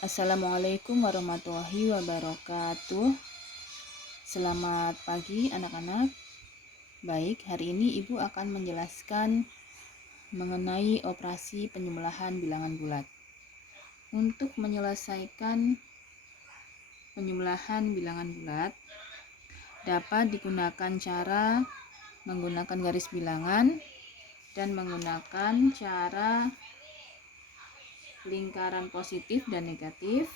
Assalamualaikum warahmatullahi wabarakatuh. Selamat pagi anak-anak. Baik, hari ini Ibu akan menjelaskan mengenai operasi penyembelahan bilangan bulat. Untuk menyelesaikan penyembelahan bilangan bulat dapat digunakan cara menggunakan garis bilangan dan menggunakan cara lingkaran positif dan negatif.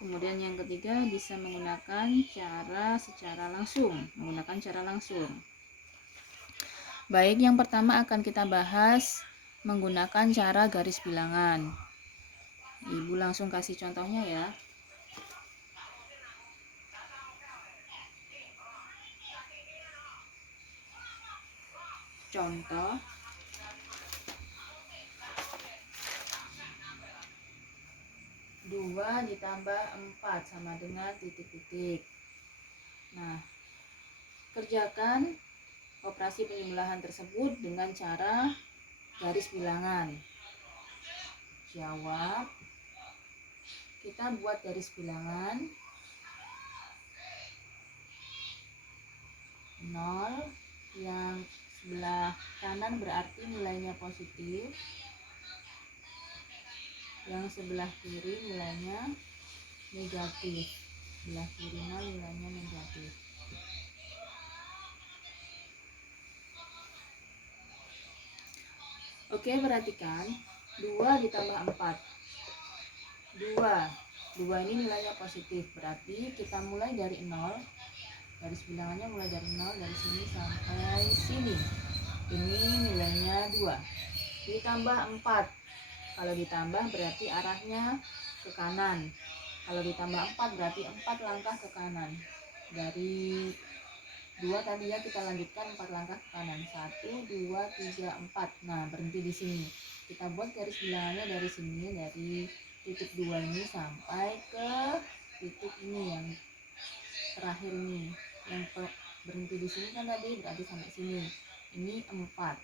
Kemudian yang ketiga bisa menggunakan cara langsung. Baik, yang pertama akan kita bahas menggunakan cara garis bilangan. Ibu langsung kasih contohnya ya. Contoh, 2 ditambah 4 sama dengan titik-titik. Nah, kerjakan operasi penyembelahan tersebut dengan cara garis bilangan. Jawab. Kita buat garis bilangan 0, yang sebelah kanan berarti nilainya positif, yang sebelah kiri nilainya negatif. Sebelah kiri 0 nilainya negatif. Oke, perhatikan 2 ditambah 4. 2 ini nilainya positif, berarti kita mulai dari 0. Garis bilangannya mulai dari 0, dari sini sampai sini. Ini nilainya 2. Ditambah 4. Kalau ditambah berarti arahnya ke kanan. Kalau ditambah 4 berarti 4 langkah ke kanan. Dari 2 tadi ya, kita lanjutkan 4 langkah ke kanan. 1, 2, 3, 4. Nah, berhenti di sini. Kita buat garis bilangannya dari sini, dari titik 2 ini sampai ke titik ini yang terakhir ini. Yang berhenti di sini kan tadi berarti sampai sini. Ini 4.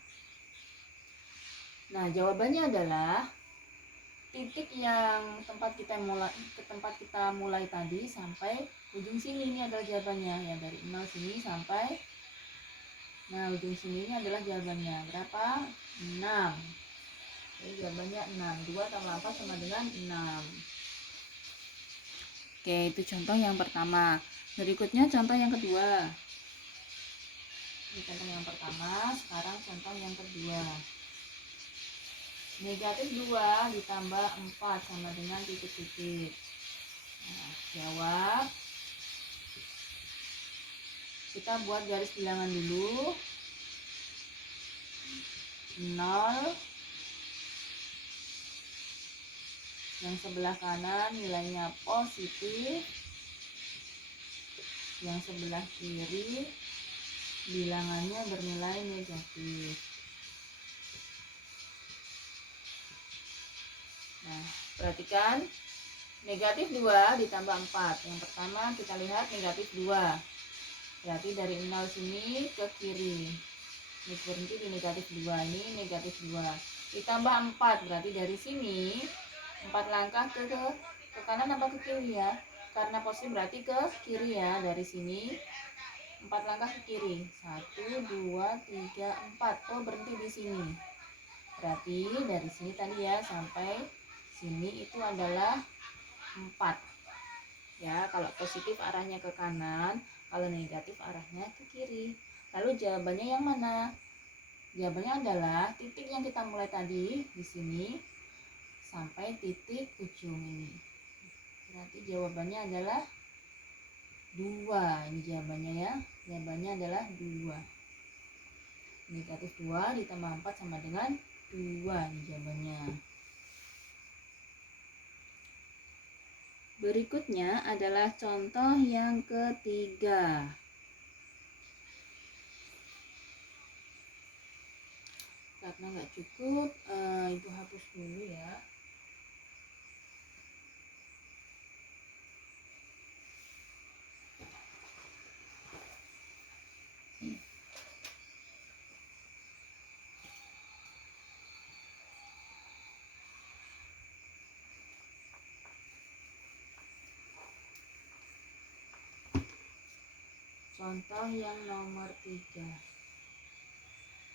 Nah, jawabannya adalah titik yang tempat kita mulai tadi sampai ujung sini. Ini adalah jawabannya ya, dari 0 sini sampai ujung sini ini adalah jawabannya. Berapa? 6. Jadi jawabannya 6. 2 tambah 4 sama dengan 6. Oke, itu contoh yang pertama. Berikutnya contoh yang kedua. Ini contoh yang pertama, sekarang contoh yang kedua. Negatif 2 ditambah 4 sama dengan titik-titik. Nah, jawab. Kita buat garis bilangan dulu. 0. Yang sebelah kanan nilainya positif. Yang sebelah kiri bilangannya bernilai negatif. Nah, perhatikan. Negatif 2 ditambah 4. Yang pertama kita lihat negatif 2. Berarti dari 0 sini ke kiri. Ini berhenti di negatif 2. Ini negatif 2. Ditambah 4. Berarti dari sini 4 langkah ke kanan apa ke kiri ya? Karena positif berarti ke kiri ya. Dari sini 4 langkah ke kiri. 1, 2, 3, 4. Oh, berhenti di sini. Berarti dari sini tadi ya sampai sini itu adalah 4. Ya, kalau positif arahnya ke kanan, kalau negatif arahnya ke kiri. Lalu jawabannya yang mana? Jawabannya adalah titik yang kita mulai tadi di sini sampai titik ujung ini. Berarti jawabannya adalah 2. Ini jawabannya ya. Jawabannya adalah 2. Negatif 2 ditambah 4 sama dengan 2. Ini jawabannya. Berikutnya adalah contoh yang ketiga. Karena nggak cukup, Ibu hapus dulu ya. Contoh yang nomor 3.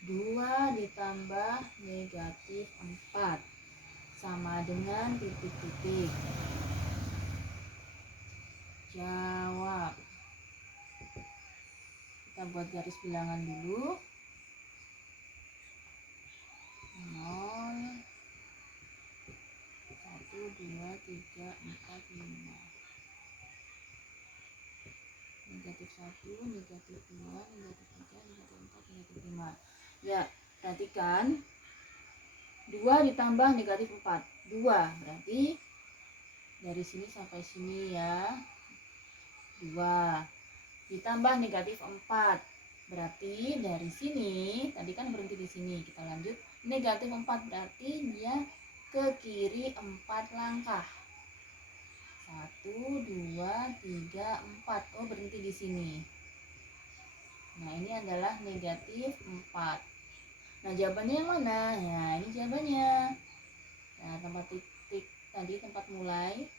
2 ditambah negatif 4 sama dengan titik-titik. Jawab. Kita buat garis bilangan dulu. 0, 1, 2, 3, 4, 5. Negatif 1, negatif 2, negatif 3, negatif 4, negatif 5. Ya, perhatikan. 2 ditambah negatif 4. 2, berarti dari sini sampai sini ya. 2 ditambah negatif 4. Berarti dari sini, tadi kan berhenti di sini. Kita lanjut. Negatif 4 berarti dia ke kiri 4 langkah. 1, 2, 3, 4. Oh, berhenti di sini. Nah, ini adalah negatif 4. Nah, jawabannya yang mana? Ya, ini jawabannya. Nah, tempat titik tadi, tempat mulai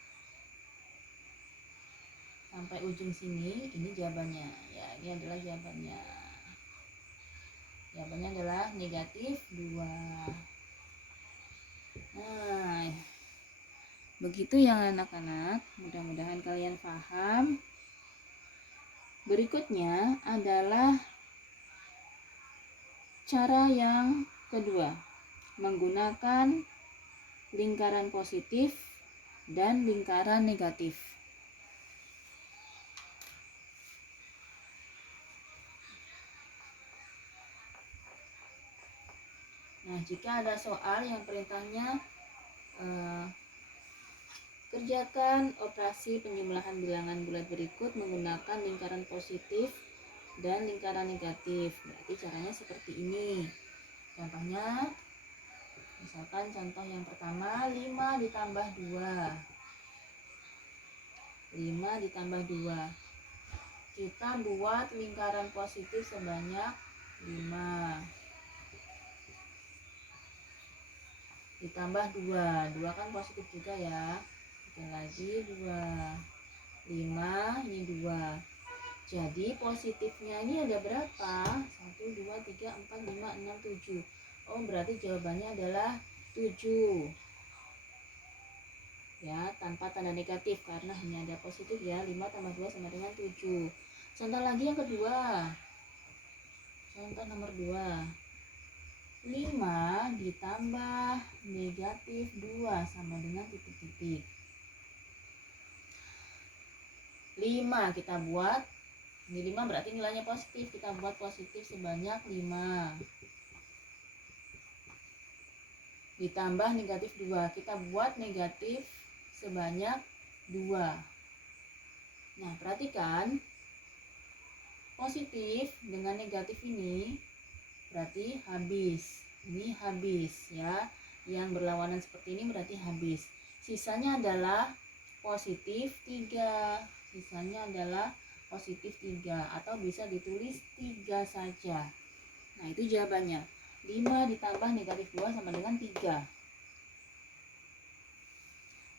sampai ujung sini, ini jawabannya. Ya, ini adalah jawabannya. Jawabannya adalah negatif 2. Nah, begitu ya anak-anak. Mudah-mudahan kalian paham. Berikutnya adalah cara yang kedua, menggunakan lingkaran positif dan lingkaran negatif. Nah, jika ada soal yang perintahnya kerjakan operasi penjumlahan bilangan bulat berikut menggunakan lingkaran positif dan lingkaran negatif. Berarti caranya seperti ini. Contohnya, misalkan contoh yang pertama 5 ditambah 2. 5 ditambah 2. Kita buat lingkaran positif sebanyak 5. Ditambah 2. 2 kan positif juga ya. Bikin lagi 2. 5, ini 2. Jadi positifnya ini ada berapa? 1, 2, 3, 4, 5, 6, 7. Oh, berarti jawabannya adalah 7. Ya, tanpa tanda negatif karena hanya ada positif ya. 5 tambah 2 sama dengan 7. Contoh lagi yang kedua. Contoh nomor 2. 5 ditambah negatif 2 sama dengan titik-titik. 5 kita buat. Ini 5 berarti nilainya positif. Kita buat positif sebanyak 5. Ditambah negatif 2. Kita buat negatif sebanyak 2. Nah, perhatikan. Positif dengan negatif ini berarti habis. Ini habis ya. Yang berlawanan seperti ini berarti habis. Sisanya adalah positif 3. Sisanya adalah positif 3 atau bisa ditulis 3 saja. Nah, itu jawabannya. 5 ditambah negatif 2 sama dengan 3.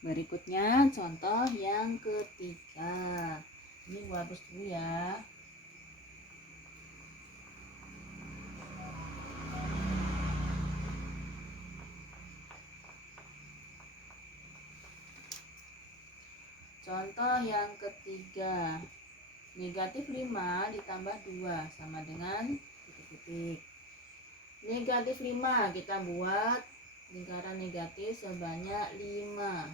Berikutnya contoh yang ketiga. Ini gua hapus dulu ya. Contoh yang ketiga. Negatif 5 ditambah 2 sama dengan titik-titik. Negatif 5 kita buat lingkaran negatif sebanyak 5.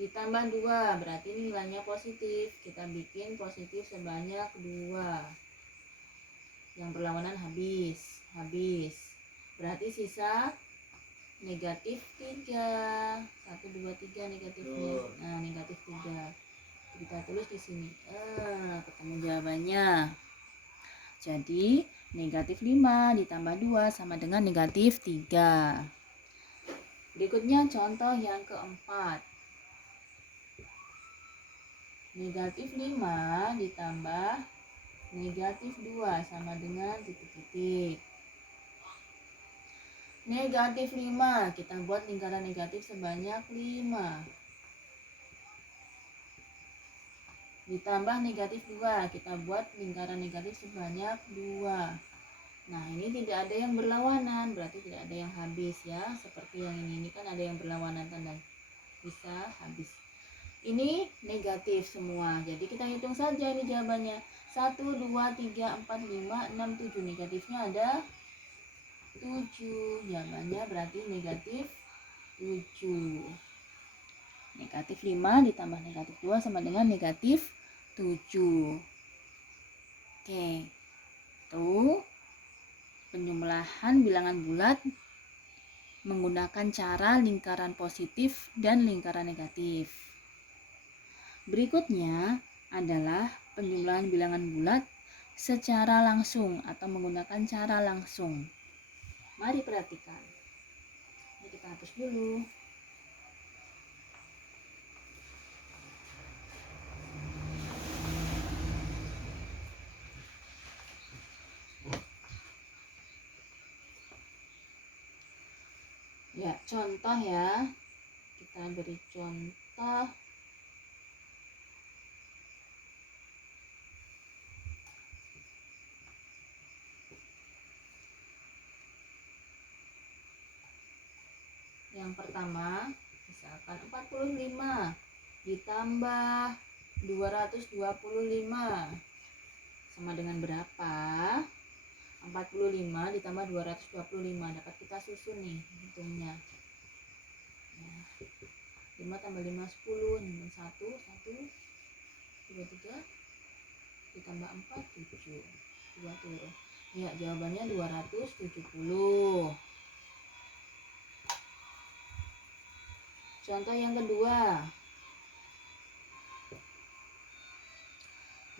Ditambah 2 berarti ini nilainya positif. Kita bikin positif sebanyak 2. Yang berlawanan habis. Berarti sisa negatif 3. 1, 2, 3 negatifnya. Nah, negatif 3. Kita tulis di sini. Ketemu jawabannya. Jadi, negatif 5 ditambah 2 sama dengan negatif 3. Berikutnya contoh yang keempat. Negatif 5 ditambah negatif 2 sama dengan titik-titik. Negatif 5 kita buat lingkaran negatif sebanyak 5. ditambah negatif 2. Kita buat lingkaran negatif sebanyak 2. Nah, ini tidak ada yang berlawanan, berarti tidak ada yang habis ya. Seperti yang ini kan ada yang berlawanan tanda, bisa habis. Ini negatif semua, jadi kita hitung saja ini jawabannya. 1, 2, 3, 4, 5, 6, 7. Negatifnya ada 7. Jawabannya berarti negatif 7. Negatif 5 ditambah negatif 2 sama dengan negatif 7. Oke, itu penjumlahan bilangan bulat menggunakan cara lingkaran positif dan lingkaran negatif. Berikutnya adalah penjumlahan bilangan bulat secara langsung atau menggunakan cara langsung. Mari perhatikan. Ini kita hapus dulu. Ya, contoh ya. Kita beri contoh. Yang pertama, misalkan 45 ditambah 225 sama dengan berapa? 45 ditambah 225, dapat kita susun nih hitungnya. 5 tambah 5 10, 1 1 2 3 ditambah 4 7, 2 turun. Ya, jawabannya 270. Contoh yang kedua,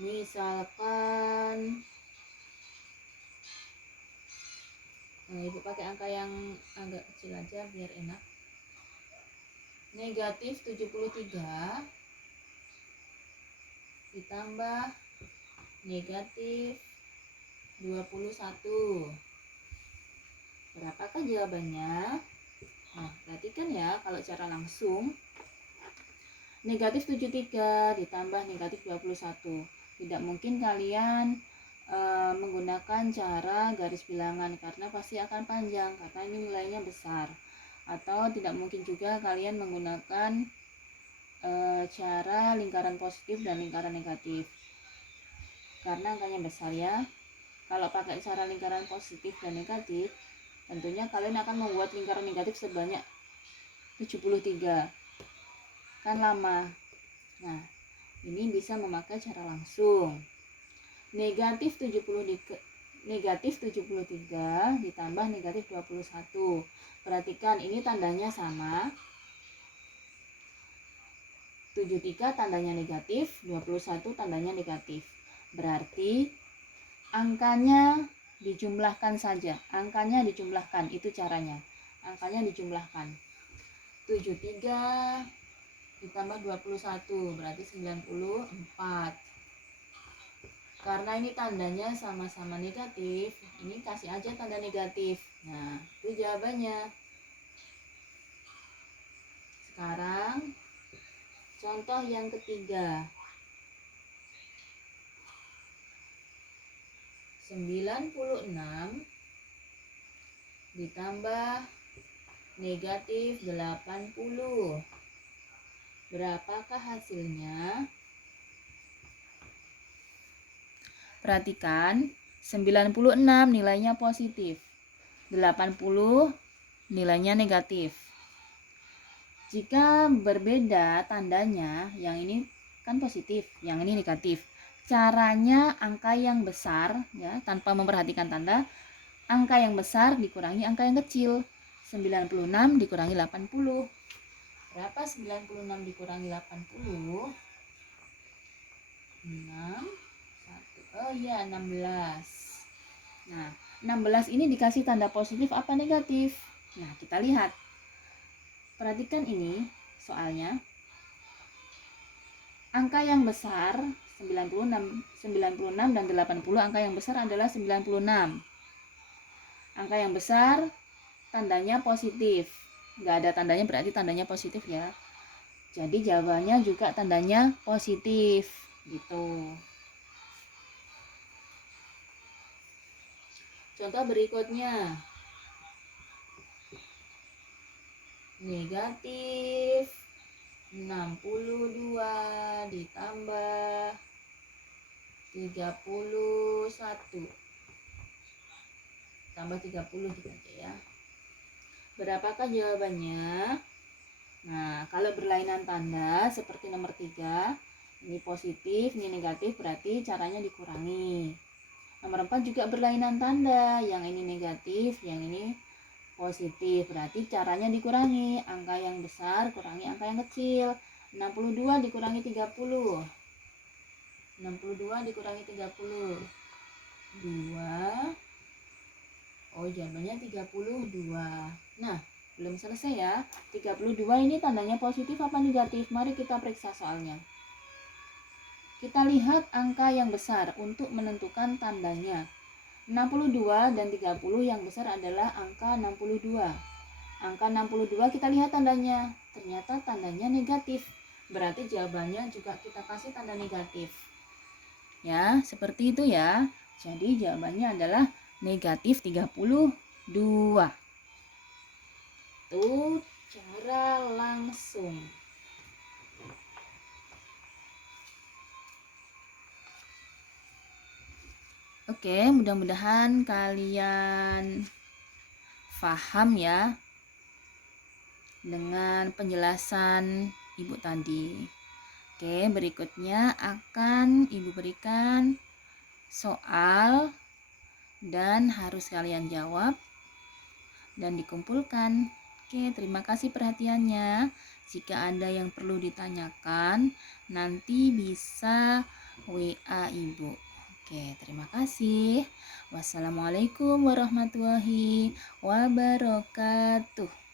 misalkan Ibu pakai angka yang agak kecil aja biar enak. Negatif 73 ditambah negatif 21. Berapakah jawabannya? Nah, perhatikan ya, kalau cara langsung negatif 73 ditambah negatif 21. Tidak mungkin kalian menggunakan cara garis bilangan karena pasti akan panjang karena ini nilainya besar. Atau tidak mungkin juga kalian menggunakan cara lingkaran positif dan lingkaran negatif karena angkanya besar ya. Kalau pakai cara lingkaran positif dan negatif, tentunya kalian akan membuat lingkaran negatif sebanyak 73, kan lama. Nah, ini bisa memakai cara langsung. Negatif 73 ditambah negatif 21. Perhatikan ini tandanya sama. 73 tandanya negatif, 21 tandanya negatif. Berarti angkanya dijumlahkan saja. Angkanya dijumlahkan, itu caranya. Angkanya dijumlahkan. 73 ditambah 21 berarti 94. Karena ini tandanya sama-sama negatif, ini kasih aja tanda negatif. Nah, itu jawabannya. Sekarang contoh yang ketiga. 96 ditambah negatif 80. Berapakah hasilnya? Perhatikan, 96 nilainya positif, 80 nilainya negatif. Jika berbeda tandanya, yang ini kan positif, yang ini negatif. Caranya angka yang besar ya, tanpa memperhatikan tanda, angka yang besar dikurangi angka yang kecil. 96 dikurangi 80. Berapa 96 dikurangi 80? 6 Oh iya, 16. Nah, 16 ini dikasih tanda positif apa negatif? Nah, kita lihat. Perhatikan ini soalnya. Angka yang besar 96 dan 80, angka yang besar adalah 96. Angka yang besar tandanya positif. Nggak ada tandanya berarti tandanya positif ya. Jadi jawabannya juga tandanya positif. gitu. Contoh berikutnya, negatif 62 ditambah 31 tambah 30 gitu aja ya. Berapakah jawabannya? Nah, kalau berlainan tanda seperti nomor 3, ini positif, ini negatif, berarti caranya dikurangi. Nomor 4 juga berlainan tanda, yang ini negatif, yang ini positif, berarti caranya dikurangi. Angka yang besar kurangi angka yang kecil. 62 dikurangi 30. 62 dikurangi 30. 2. Oh, jawabannya 32. Nah, belum selesai ya. 32 ini tandanya positif apa negatif? Mari kita periksa soalnya. Kita lihat angka yang besar untuk menentukan tandanya. 62 dan 30 yang besar adalah angka 62. Angka 62 kita lihat tandanya. Ternyata tandanya negatif. Berarti jawabannya juga kita kasih tanda negatif. Ya, seperti itu ya. Jadi jawabannya adalah negatif 32. Itu cara langsung. Oke, mudah-mudahan kalian paham ya dengan penjelasan Ibu tadi. Oke, berikutnya akan Ibu berikan soal dan harus kalian jawab dan dikumpulkan. Oke, terima kasih perhatiannya. Jika ada yang perlu ditanyakan, nanti bisa WA Ibu. Oke, terima kasih. Wassalamualaikum warahmatullahi wabarakatuh.